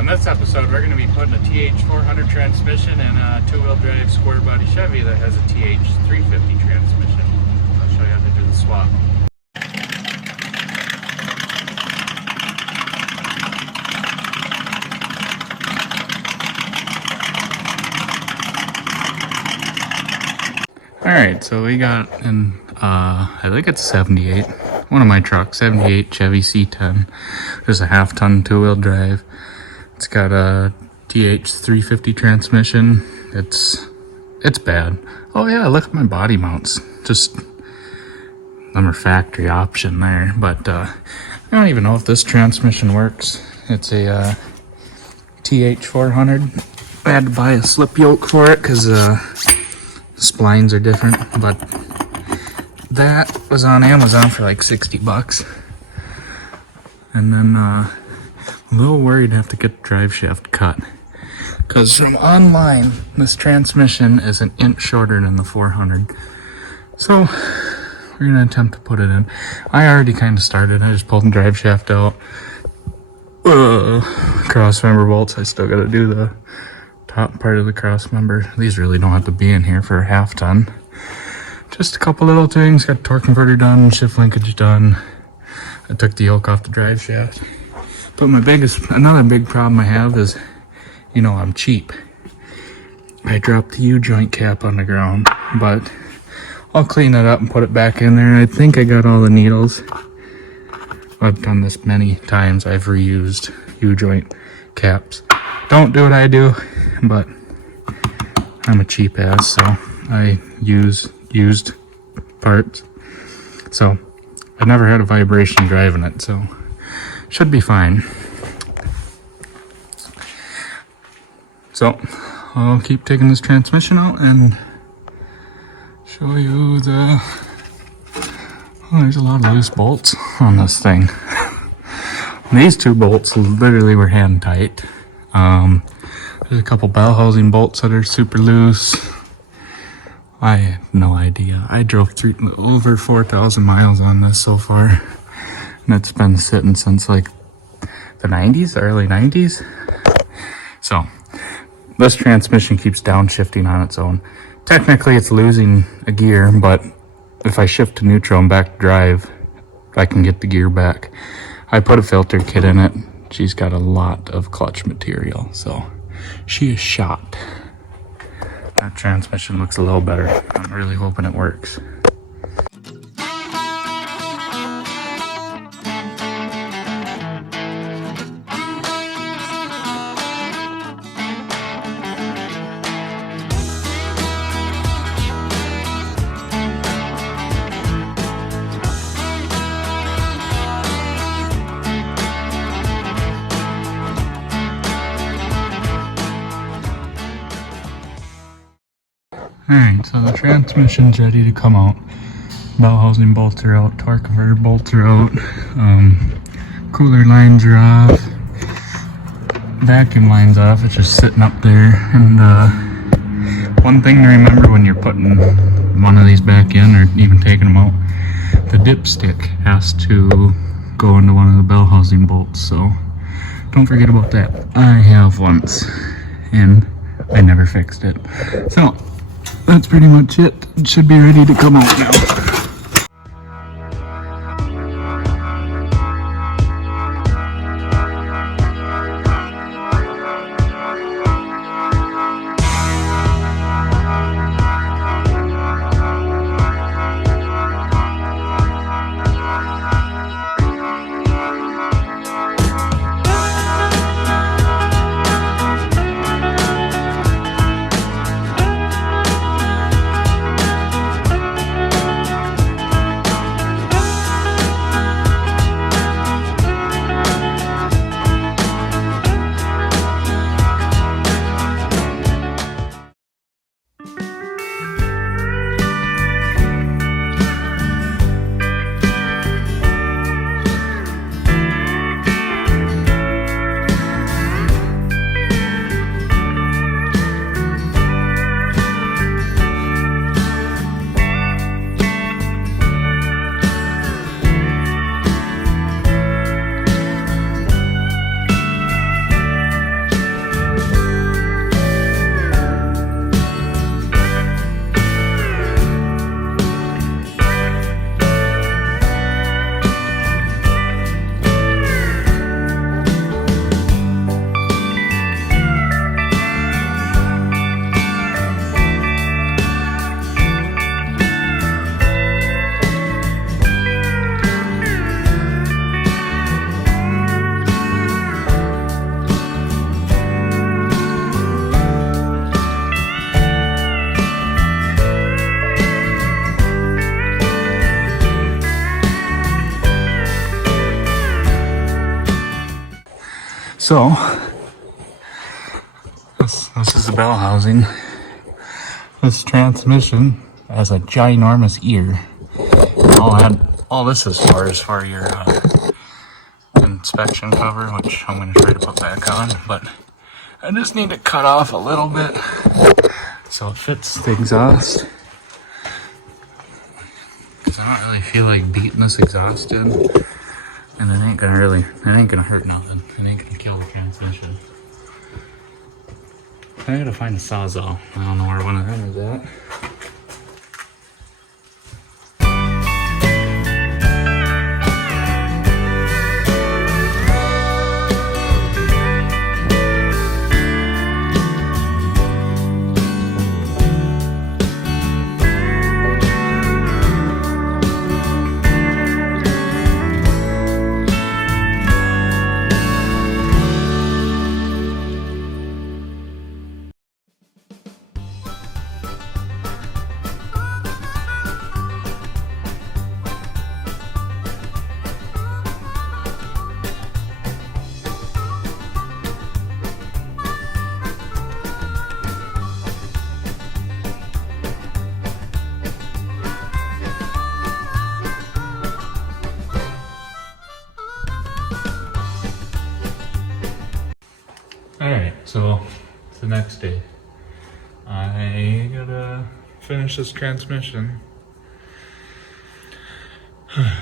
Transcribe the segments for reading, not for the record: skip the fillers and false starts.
On this episode, we're going to be putting a TH400 transmission in a two-wheel drive SQUAREBODY Chevy that has a TH350 transmission. I'll show you how to do the swap. Alright, so we got an, I think it's 78, one of my trucks, 78 Chevy C10, just a half-ton two-wheel drive. It's got a TH350 transmission. It's bad. Oh yeah, look at my body mounts. Just, them are factory option there, but I don't even know if this transmission works. It's a TH400. I had to buy a slip yoke for it because splines are different, but that was on Amazon for like 60 bucks. And then I'm a little worried to have to get the drive shaft cut, because from online this transmission is an inch shorter than the 400. So we're gonna attempt to put it in. I already kind of started. I just pulled the drive shaft out. Cross member bolts. I still gotta do the top part of the cross member. These really don't have to be in here for a half ton. Just a couple little things. Got torque converter done, shift linkage done. I took the yoke off the drive shaft. But another big problem I have is, you know, I'm cheap. I dropped the U-joint cap on the ground, but I'll clean it up and put it back in there. I think I got all the needles. I've done this many times. I've reused U-joint caps. Don't do what I do, but I'm a cheap ass, so I use used parts. So I never had a vibration driving it, so should be fine. So I'll keep taking this transmission out and show you the... Oh, there's a lot of loose bolts on this thing. These two bolts literally were hand tight. There's a couple bell housing bolts that are super loose. I have no idea. I drove over 4,000 miles on this so far, and it's been sitting since like the 90s, the early 90s. So this transmission keeps downshifting on its own. Technically it's losing a gear, but if I shift to neutral and back to drive, I can get the gear back. I put a filter kit in it. She's got a lot of clutch material, so she is shot. That transmission looks a little better. I'm really hoping it works. Alright, so the transmission's ready to come out. Bell housing bolts are out, torque converter bolts are out, cooler lines are off, vacuum line's off, it's just sitting up there. And one thing to remember when you're putting one of these back in, or even taking them out, the dipstick has to go into one of the bell housing bolts, so don't forget about that. I have once, and I never fixed it. So that's pretty much it. It should be ready to come out now. So this is the bell housing. This transmission has a ginormous ear. All this is for your inspection cover, which I'm going to try to put back on, but I just need to cut off a little bit so it fits the exhaust. Because I don't really feel like beating this exhaust in, and it ain't gonna hurt nothing. It ain't gonna kill the transmission. I gotta find a Sawzall. I don't know where one of them is at. Alright, so it's the next day. I gotta finish this transmission. I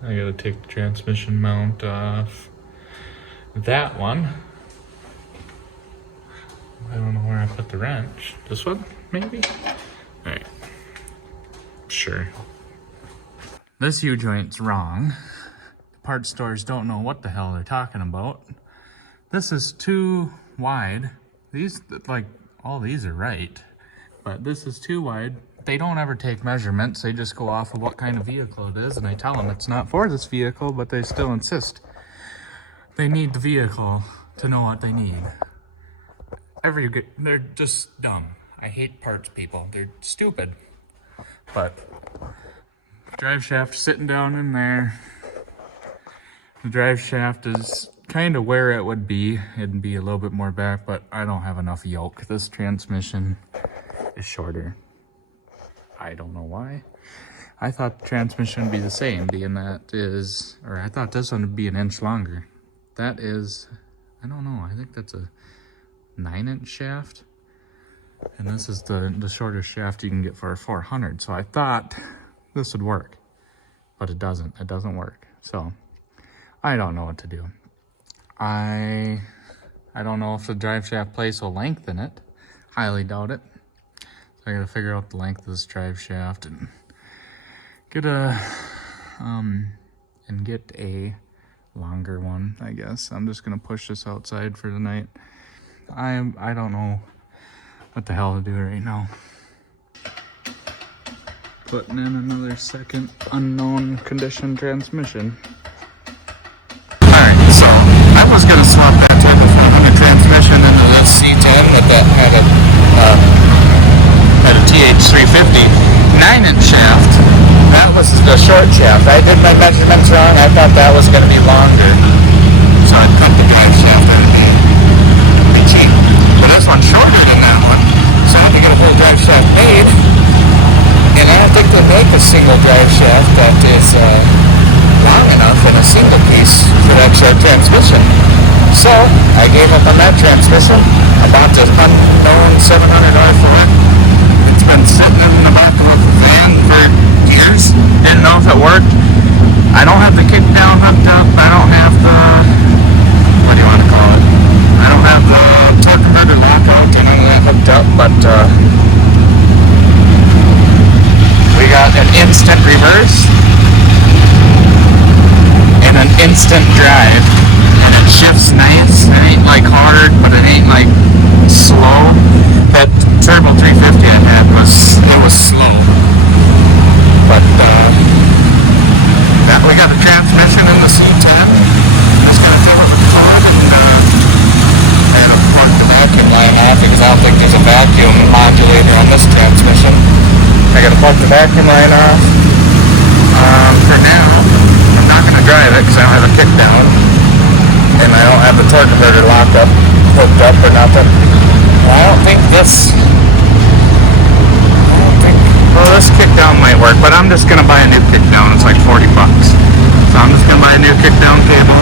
gotta take the transmission mount off that one. I don't know where I put the wrench. This one, maybe? Alright. Sure. This U-joint's wrong. The parts stores don't know what the hell they're talking about. This is too wide. These, like, all these are right, but this is too wide. They don't ever take measurements. They just go off of what kind of vehicle it is, and I tell them it's not for this vehicle, but they still insist. They need the vehicle to know what they need. They're just dumb. I hate parts people. They're stupid. But drive shaft sitting down in there. The drive shaft is kind of where it would be. It'd be a little bit more back, but I don't have enough yoke. This transmission is shorter. I don't know why. I thought the transmission would be the same, being that is, or I thought this one would be an inch longer. That is, I don't know, I think that's a 9-inch shaft. And this is the shortest shaft you can get for a 400. So I thought this would work, but it doesn't. It doesn't work. So I don't know what to do. I don't know if the drive shaft place will lengthen it. Highly doubt it. So I gotta figure out the length of this drive shaft and get a longer one, I guess. I'm just gonna push this outside for the night. I don't know what the hell to do right now. Putting in another second unknown condition transmission. Alright, so I was gonna swap that Turbo 400 transmission into this C10 that had a TH350 9-inch shaft. That was the short shaft. I did my measurements wrong. I thought that was gonna be longer, so I cut the drive shaft out of there. Be cheap. But this one's shorter than that one, so I had to get a whole drive shaft made. And I don't think they make a single drive shaft that is long enough in a single piece for that short transmission. So I gave up on that transmission. I bought this unknown $700 Ford. It's been sitting in the back of a van for years. Didn't know if it worked. I don't have the kick down hooked up. I don't have the, what do you want to call it? I don't have the torque converter lockout and none of that hooked up, but we got an instant reverse and an instant drive, and it shifts nice. It ain't like hard, but it ain't like slow. That Turbo 350 I had was slow, but that we got a transmission in the C10. Just gotta fill it with cord and plug the vacuum line off, because I don't think there's a vacuum modulator on this transmission. I gotta plug the vacuum line off. For now, I'm not gonna drive it because I don't have a kick down. and I don't have the torque converter locked up, hooked up or nothing. I don't think this, well, this kickdown might work, but I'm just gonna buy a new kickdown. It's like 40 bucks. So I'm just gonna buy a new kickdown cable.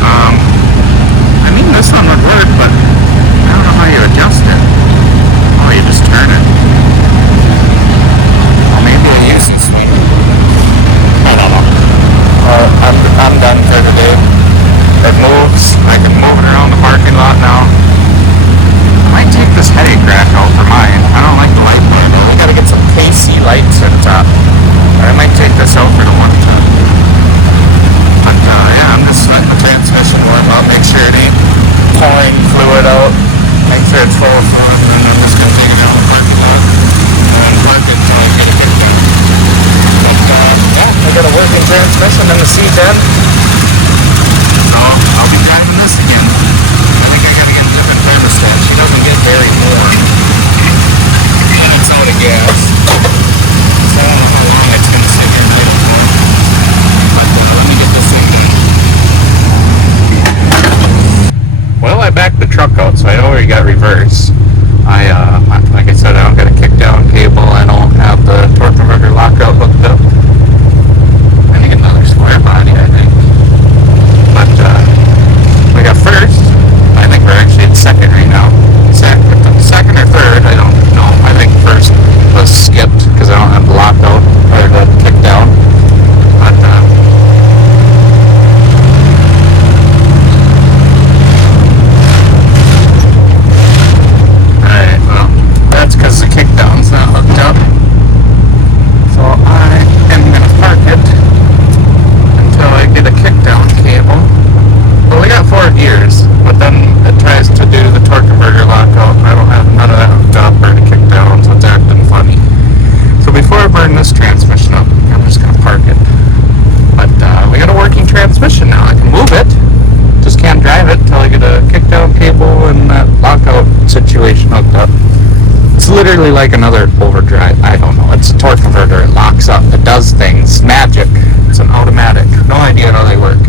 I mean, this one would work, but I don't know how you adjust it. Oh, you just turn it. Well, maybe a easy swing. I don't know. I'm done for today. It moves. I can move it around the parking lot now. I might take this headache rack out for mine. I don't like the light bar though. We gotta get some KC lights at the top. Or I might take this out for the one top. But yeah, I'm just letting the transmission warm up, make sure it ain't pouring fluid out, make sure it's full of fluid, and then I'm just gonna take it out of the parking lot and then park it until I get a kickdown. But yeah, I got a working transmission in the C10. So I'll be driving this again. I think I gotta get a different thermostat. She doesn't get very warm. And it's out of gas. So I don't know how long it's gonna sit here night for. But let me get this thing done. Well, I backed the truck out, so I already got reverse. Like I said, I don't got a kickdown cable. I don't have the torque converter lockout hooked up. I need another square body, I think. But we got first. I think we're actually at second right now. Second or third, I don't know. I think first was skipped because I don't have the lockout or the kickdown. But alright, well, that's because the kickdown's not hooked up. So I am going to park it until I get a kickdown cable. Well, we got 4 gears, but then it tries to do the torque converter lockout. I don't have none of that hooked up or the kickdown, so it's acting funny. So before I burn this transmission up, I'm just going to park it. But we got a working transmission now. I can move it, just can't drive it until I get a kickdown cable and that lockout situation hooked up. It's literally like another overdrive. I don't know. It's a torque converter. It locks up. It does things. Magic. It's an automatic. No idea how they work.